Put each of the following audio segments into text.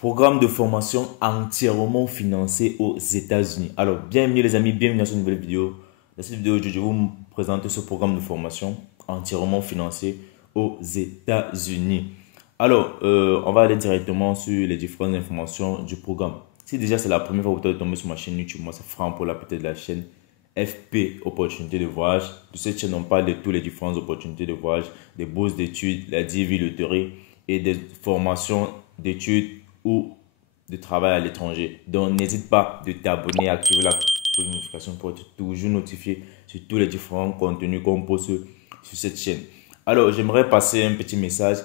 Programme de formation entièrement financé aux États-Unis. Alors, bienvenue les amis, bienvenue dans cette nouvelle vidéo. Dans cette vidéo, je vais vous présenter ce programme de formation entièrement financé aux États-Unis. Alors, on va aller directement sur les différentes informations du programme. Si déjà c'est la première fois que vous êtes tombé sur ma chaîne YouTube, moi c'est Franck pour la peut-être de la chaîne FP Opportunités de voyage. De cette chaîne, on parle de toutes les différentes opportunités de voyage, des bourses d'études, la DV loterie et des formations d'études ou de travail à l'étranger. Donc, n'hésite pas de t'abonner, activer la notification pour être toujours notifié sur tous les différents contenus qu'on poste sur cette chaîne. Alors, j'aimerais passer un petit message.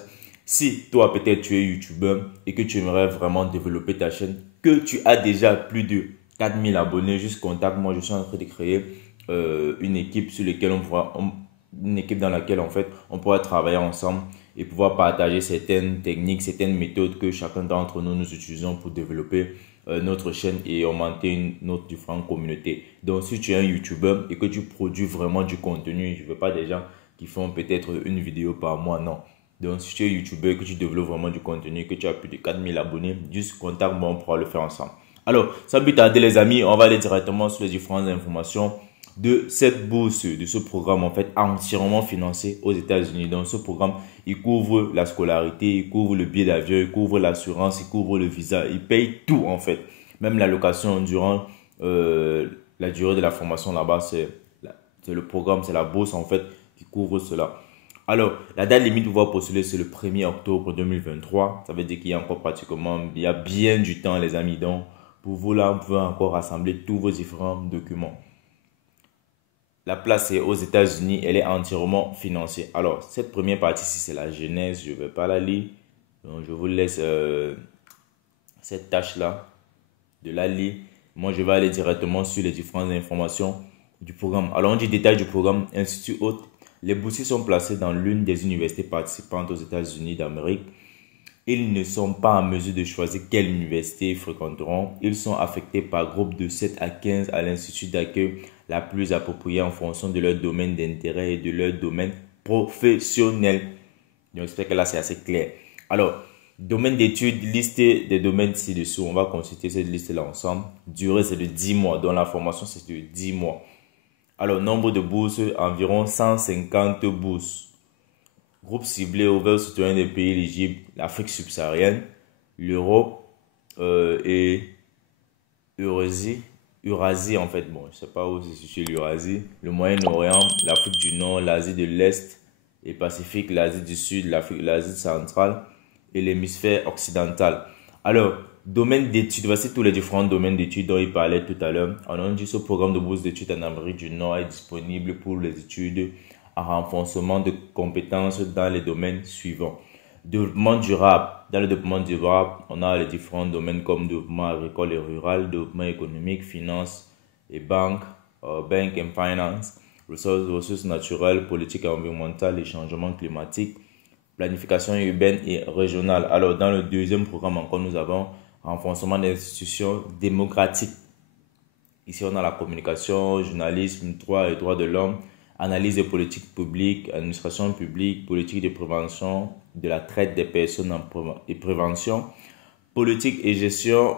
Si toi, peut-être tu es youtubeur et que tu aimerais vraiment développer ta chaîne, que tu as déjà plus de 4000 abonnés, juste contacte-moi. Je suis en train de créer une équipe sur laquelle une équipe dans laquelle en fait on pourra travailler ensemble et pouvoir partager certaines techniques, certaines méthodes que chacun d'entre nous utilisons pour développer notre chaîne et augmenter notre différente communauté. Donc si tu es un youtubeur et que tu produis vraiment du contenu, je ne veux pas des gens qui font peut-être une vidéo par mois, non. Donc si tu es youtubeur et que tu développes vraiment du contenu, que tu as plus de 4000 abonnés, juste contacte-moi, on pourra le faire ensemble. Alors, sans plus tarder les amis, on va aller directement sur les différentes informations de cette bourse, de ce programme en fait entièrement financé aux États-Unis. Donc ce programme, il couvre la scolarité, il couvre le billet d'avion, il couvre l'assurance, il couvre le visa, il paye tout en fait. Même la location durant la durée de la formation là-bas, c'est le programme, c'est la bourse en fait qui couvre cela. Alors, la date limite pour pouvoir postuler, c'est le 1er octobre 2023. Ça veut dire qu'il y a encore pratiquement, il y a bien du temps les amis. Donc, pour vous là, vous pouvez encore rassembler tous vos différents documents. La place est aux États-Unis, elle est entièrement financée. Alors, cette première partie ici, c'est la genèse. Je ne vais pas la lire. Donc, je vous laisse cette tâche-là de la lire. Moi, je vais aller directement sur les différentes informations du programme. Alors, on dit détail du programme Institut Hôte. Les boursiers sont placés dans l'une des universités participantes aux États-Unis d'Amérique. Ils ne sont pas en mesure de choisir quelle université ils fréquenteront. Ils sont affectés par groupe de 7 à 15 à l'institut d'accueil la plus appropriée en fonction de leur domaine d'intérêt et de leur domaine professionnel. J'espère que là, c'est assez clair. Alors, domaine d'études, liste des domaines ci-dessous. On va consulter cette liste-là ensemble. Durée, c'est de 10 mois. Donc, la formation, c'est de 10 mois. Alors, nombre de bourses, environ 150 bourses. Groupe ciblé ouvert aux citoyens des pays éligibles, l'Afrique subsaharienne, l'Europe et Eurasie en fait. Bon, je ne sais pas où se situe l'Eurasie. Le Moyen-Orient, l'Afrique du Nord, l'Asie de l'Est et Pacifique, l'Asie du Sud, l'Asie centrale et l'hémisphère occidental. Alors, domaine d'études, voici tous les différents domaines d'études dont il parlait tout à l'heure. On a dit ce programme de bourse d'études en Amérique du Nord est disponible pour les études à renforcement de compétences dans les domaines suivants. Développement durable. Dans le développement durable, on a les différents domaines comme développement agricole et rural, développement économique, finance et banque, bank and finance, ressources naturelles, politique environnementale et changement climatique, planification urbaine et régionale. Alors, dans le deuxième programme encore, nous avons renforcement des institutions démocratiques. Ici, on a la communication, journalisme, droit et droits de l'homme, analyse des politiques publiques, administration publique, politique de prévention de la traite des personnes et prévention, politique et gestion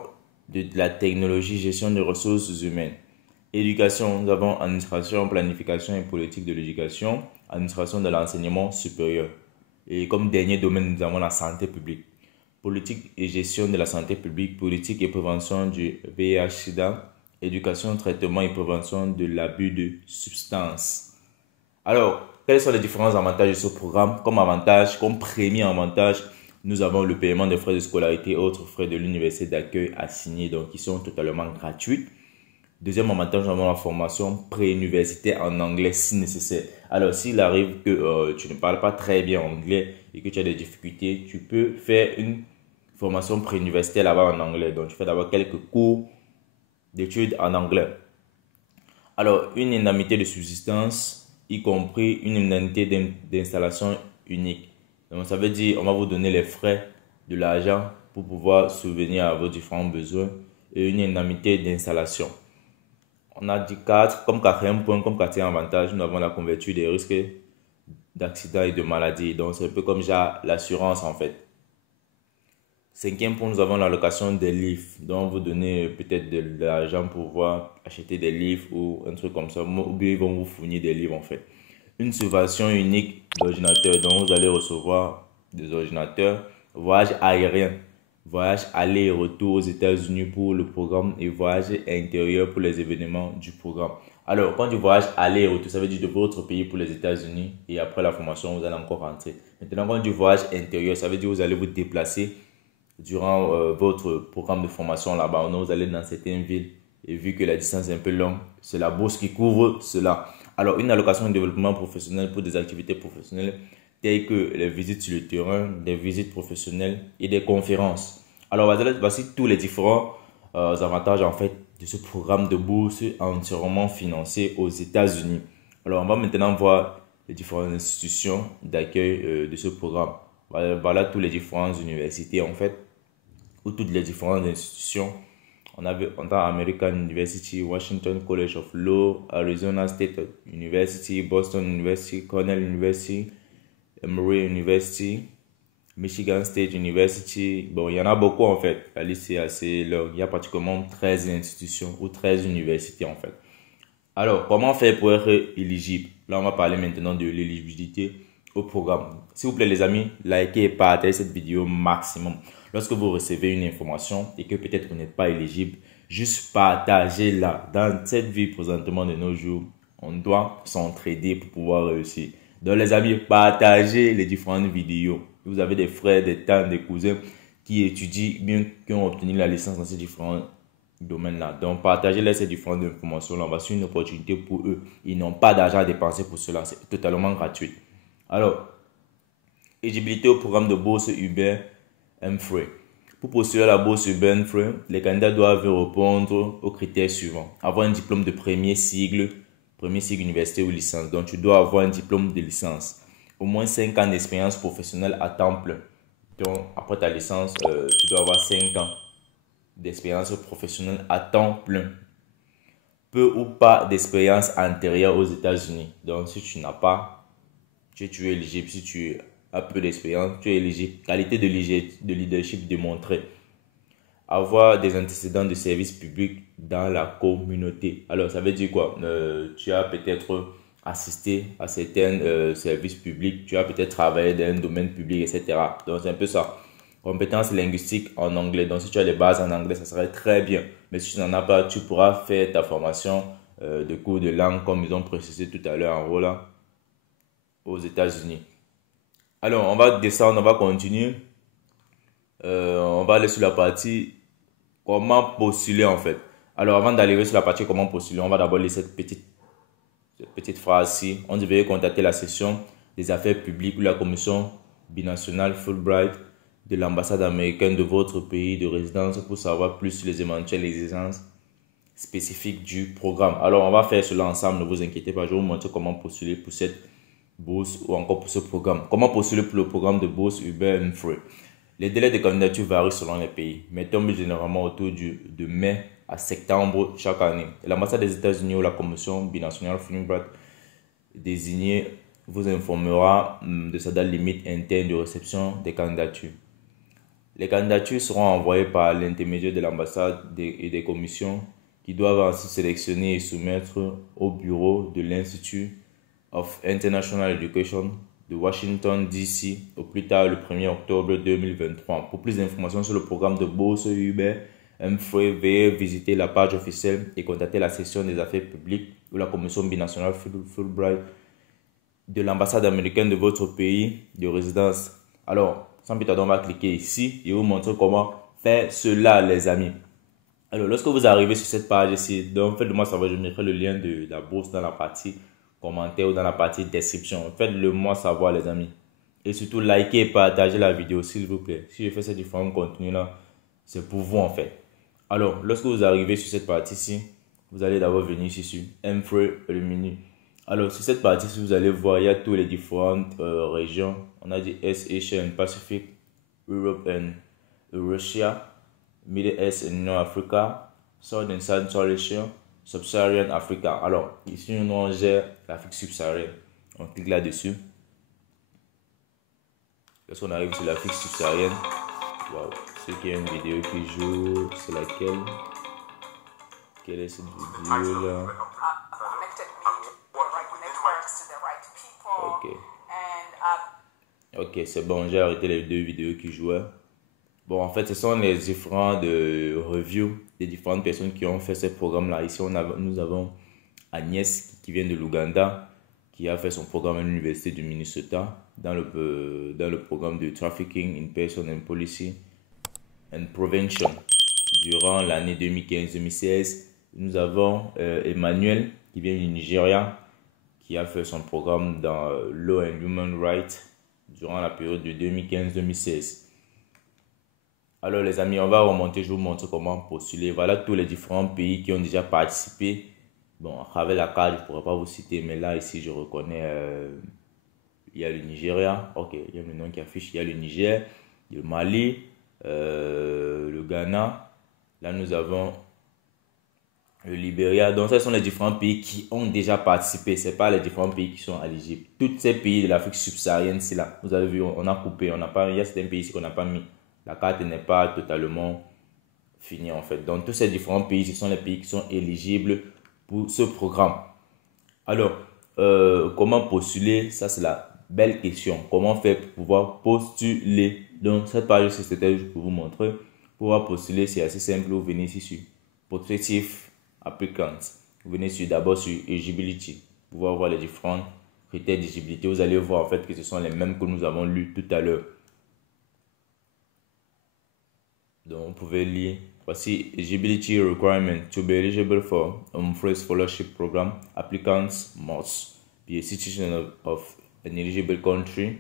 de la technologie, gestion des ressources humaines. Éducation, nous avons administration, planification et politique de l'éducation, administration de l'enseignement supérieur. Et comme dernier domaine, nous avons la santé publique. Politique et gestion de la santé publique, politique et prévention du VIH-Sida, éducation, traitement et prévention de l'abus de substances. Alors, quels sont les différents avantages de ce programme? Comme avantage, comme premier avantage, nous avons le paiement des frais de scolarité et autres frais de l'université d'accueil assignés, donc qui sont totalement gratuits. Deuxième avantage, nous avons la formation pré-universitaire en anglais si nécessaire. Alors, s'il arrive que tu ne parles pas très bien anglais et que tu as des difficultés, tu peux faire une formation pré-universitaire là-bas en anglais. Donc, tu fais d'abord quelques cours d'études en anglais. Alors, une indemnité de subsistance, y compris une indemnité d'installation unique. Donc, ça veut dire on va vous donner les frais de l'argent pour pouvoir subvenir à vos différents besoins et une indemnité d'installation. On a dit 4, comme quatrième point, comme quatrième avantage, nous avons la couverture des risques d'accident et de maladie. Donc, c'est un peu comme l'assurance en fait. Cinquième point, nous avons l'allocation des livres. Donc, vous donnez peut-être de l'argent pour pouvoir acheter des livres ou un truc comme ça. Ou bien, ils vont vous fournir des livres en fait. Une subvention unique d'ordinateur. Donc, vous allez recevoir des ordinateurs. Voyage aérien. Voyage aller et retour aux États-Unis pour le programme et voyage intérieur pour les événements du programme. Alors, quand du voyage aller et retour, ça veut dire de votre pays pour les États-Unis et après la formation, vous allez encore rentrer. Maintenant, quand du voyage intérieur, ça veut dire que vous allez vous déplacer durant votre programme de formation là-bas. Vous allez dans certaines villes et vu que la distance est un peu longue, c'est la bourse qui couvre cela. Alors, une allocation de développement professionnel pour des activités professionnelles telles que les visites sur le terrain, des visites professionnelles et des conférences. Alors, voici tous les différents avantages en fait de ce programme de bourse entièrement financé aux États-Unis. Alors, on va maintenant voir les différentes institutions d'accueil de ce programme. Voilà tous les différentes universités en fait, ou toutes les différentes institutions. On a American University, Washington College of Law, Arizona State University, Boston University, Cornell University, Emory University, Michigan State University. Bon, il y en a beaucoup en fait. La liste est assez longue. Il y a pratiquement 13 institutions ou 13 universités en fait. Alors, comment faire pour être éligible? Là, on va parler maintenant de l'éligibilité au programme. S'il vous plaît les amis, likez et partagez cette vidéo maximum. Lorsque vous recevez une information et que peut-être vous n'êtes pas éligible, juste partagez-la. Dans cette vie présentement de nos jours, on doit s'entraider pour pouvoir réussir. Donc les amis, partagez les différentes vidéos. Vous avez des frères, des tantes, des cousins qui étudient, bien qui ont obtenu la licence dans ces différents domaines-là. Donc partagez-les ces différentes informations-là. Voici une opportunité pour eux. Ils n'ont pas d'argent à dépenser pour cela. C'est totalement gratuit. Alors, éligibilité au programme de bourse Uber Humphrey. Pour postuler à la bourse Uber Humphrey, les candidats doivent répondre aux critères suivants. Avoir un diplôme de premier cycle université ou licence. Donc, tu dois avoir un diplôme de licence. Au moins 5 ans d'expérience professionnelle à temps plein. Donc, après ta licence, tu dois avoir 5 ans d'expérience professionnelle à temps plein. Peu ou pas d'expérience antérieure aux États-Unis. Donc, si tu n'as pas, tu es éligible. Si tu as peu d'expérience, tu es éligible. Qualité de leadership démontrée. Avoir des antécédents de service public dans la communauté. Alors, ça veut dire quoi? Tu as peut-être assisté à certains services publics, tu as peut-être travaillé dans un domaine public, etc. Donc, c'est un peu ça. Compétences linguistiques en anglais. Donc, si tu as les bases en anglais, ça serait très bien. Mais si tu n'en as pas, tu pourras faire ta formation de cours de langue, comme ils ont précisé tout à l'heure en haut là, aux États-Unis. Alors, on va descendre, on va continuer. On va aller sur la partie comment postuler en fait. Alors avant d'arriver sur la partie comment postuler, on va d'abord lire cette petite phrase-ci. On devrait contacter la section des affaires publiques ou la commission binationale Fulbright de l'ambassade américaine de votre pays de résidence pour savoir plus sur les éventuelles exigences spécifiques du programme. Alors on va faire cela ensemble, ne vous inquiétez pas, je vais vous montrer comment postuler pour cette bourse ou encore pour ce programme. Comment postuler pour le programme de bourse Uber Humphrey. Les délais de candidature varient selon les pays, mais tombent généralement autour de mai à septembre chaque année. L'ambassade des États-Unis ou la commission binationale Fulbright désignée vous informera de sa date limite interne de réception des candidatures. Les candidatures seront envoyées par l'intermédiaire de l'ambassade et des commissions qui doivent ensuite sélectionner et soumettre au bureau de l'Institute of International Education de Washington, D.C. au plus tard le 1er octobre 2023. Pour plus d'informations sur le programme de bourse Uber Humphrey, veuillez visiter la page officielle et contacter la section des affaires publiques ou la commission binationale Fulbright de l'ambassade américaine de votre pays de résidence. Alors, sans plus tarder, on va cliquer ici et vous montrer comment faire cela, les amis. Alors, lorsque vous arrivez sur cette page ici, donc faites-moi savoir, je mettrai le lien de la bourse dans la partie commentaire ou dans la partie description. Faites-le moi savoir les amis. Et surtout likez et partagez la vidéo s'il vous plaît. Si je fais ces différents contenus là, c'est pour vous en fait. Alors lorsque vous arrivez sur cette partie-ci, vous allez d'abord venir ici sur Humphrey le menu. Alors sur cette partie-ci, vous allez voir, il y a toutes les différentes régions. On a dit Est, Asia, Pacific, Europe and Russia, Middle East and North Africa, South and Central Asia, Sub-Saharan Africa. Alors, ici, nous on gère l'Afrique subsaharienne. On clique là-dessus. Lorsqu'on arrive sur l'Afrique subsaharienne, wow, sais qu'il y a une vidéo qui joue. C'est laquelle? Quelle est cette vidéo là? Ok. Ok, c'est bon, j'ai arrêté les deux vidéos qui jouaient. Bon, en fait, ce sont les différents reviews des différentes personnes qui ont fait ce programme-là. Ici, nous avons Agnès qui vient de l'Ouganda, qui a fait son programme à l'Université du Minnesota dans le programme de Trafficking in Person and Policy and Prevention durant l'année 2015-2016. Nous avons Emmanuel qui vient du Nigeria, qui a fait son programme dans Law and Human Rights durant la période de 2015-2016. Alors les amis, on va remonter, je vais vous montrer comment postuler. Voilà tous les différents pays qui ont déjà participé. Bon, à travers la carte, je ne pourrais pas vous citer, mais là, ici, je reconnais, il y a le Nigeria. Ok, il y a le nom qui affiche, il y a le Niger, le Mali, le Ghana. Là, nous avons le Libéria. Donc, ce sont les différents pays qui ont déjà participé. Ce n'est pas les différents pays qui sont éligibles. Tous ces pays de l'Afrique subsaharienne, c'est là. Vous avez vu, on a coupé. Il y a certains pays ici qu'on n'a pas mis. La carte n'est pas totalement finie en fait. Donc, tous ces différents pays, ce sont les pays qui sont éligibles pour ce programme. Alors, comment postuler? Ça, c'est la belle question. Comment faire pour pouvoir postuler? Donc, cette page, c'était juste pour vous montrer. Pour pouvoir postuler, c'est assez simple. Vous venez ici sur Prospective Applicants. Vous venez d'abord sur Eligibility. Pour pouvoir voir les différents critères d'éligibilité. Vous allez voir en fait que ce sont les mêmes que nous avons lus tout à l'heure. Donc, vous pouvez lire. Voici Eligibility Requirement to be eligible for Humphrey Scholarship Program. Applicants must be a citizen of an eligible country,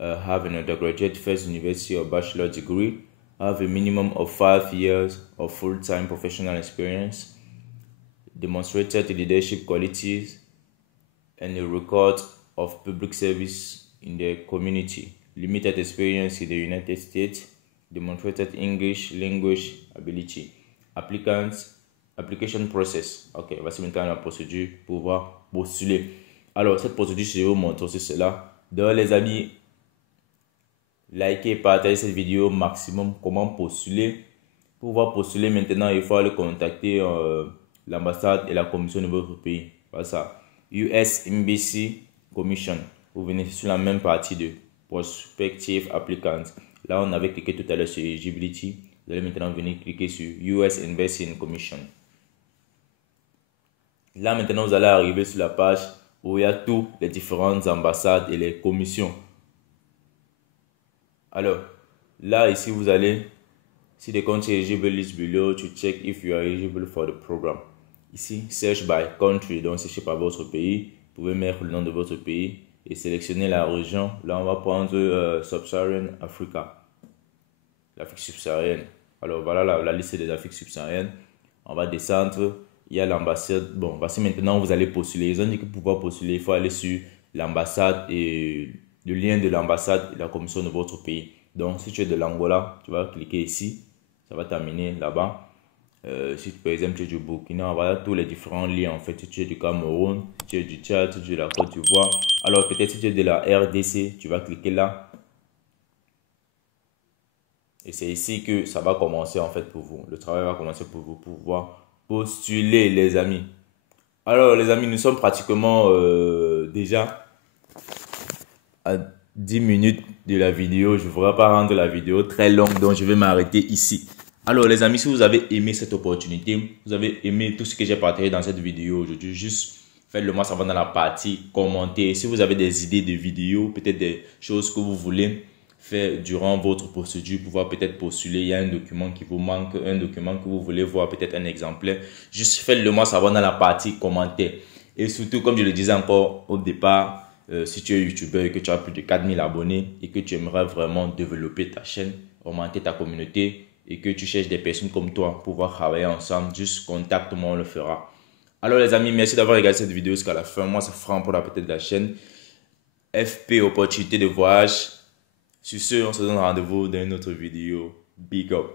have an undergraduate first university or bachelor degree, have a minimum of 5 years of full-time professional experience, demonstrated leadership qualities, and a record of public service in the community, limited experience in the United States, demonstrated English language ability. Application process. Ok, voici maintenant la procédure pour pouvoir postuler. Alors, cette procédure, je vais vous montrer aussi cela. Donc, les amis, likez et partagez cette vidéo au maximum. Comment postuler? Pour pouvoir postuler maintenant, il faut aller contacter l'ambassade et la commission de votre pays. Voilà ça. US Embassy Commission. Vous venez sur la même partie de Prospective Applicants. Là, on avait cliqué tout à l'heure sur Eligibility. Vous allez maintenant venir cliquer sur US Embassy Commission. Là, maintenant, vous allez arriver sur la page où il y a toutes les différentes ambassades et les commissions. Alors, là, ici, vous allez, si the country eligible list below, to check if you are eligible for the program. Ici, search by country, donc cherchez par votre pays. Vous pouvez mettre le nom de votre pays et sélectionner la région. Là, on va prendre Sub-Saharan Africa, l'Afrique subsaharienne. Alors, voilà la liste des Afriques subsahariennes. On va descendre. Il y a l'ambassade. Bon, voici maintenant, vous allez postuler. Ils ont dit que pour pouvoir postuler, il faut aller sur l'ambassade et le lien de l'ambassade et la commission de votre pays. Donc, si tu es de l'Angola, tu vas cliquer ici. Ça va t'amener là-bas. Si par exemple tu es du Burkina, voilà tous les différents liens. En fait, si tu es du Cameroun, si tu es du Tchad, si tu es de la Côte d'Ivoire. Alors, peut-être si tu es de la RDC, tu vas cliquer là. Et c'est ici que ça va commencer en fait pour vous. Le travail va commencer pour vous pour pouvoir postuler, les amis. Alors, les amis, nous sommes pratiquement déjà à 10 minutes de la vidéo. Je ne voudrais pas rendre la vidéo très longue, donc je vais m'arrêter ici. Alors, les amis, si vous avez aimé cette opportunité, vous avez aimé tout ce que j'ai partagé dans cette vidéo aujourd'hui, juste faites-le moi savoir dans la partie commenter. Si vous avez des idées de vidéos, peut-être des choses que vous voulez faire durant votre procédure, pouvoir peut-être postuler, il y a un document qui vous manque, un document que vous voulez voir, peut-être un exemplaire, juste faites-le moi savoir dans la partie commenter. Et surtout, comme je le disais encore au départ, si tu es youtubeur et que tu as plus de 4000 abonnés et que tu aimerais vraiment développer ta chaîne, augmenter ta communauté et que tu cherches des personnes comme toi pour pouvoir travailler ensemble, juste contacte-moi, on le fera. Alors les amis, merci d'avoir regardé cette vidéo jusqu'à la fin. Moi, c'est Franck pour la peut-être de la chaîne FP Opportunité de Voyage. Sur ce, on se donne rendez-vous dans une autre vidéo. Big up!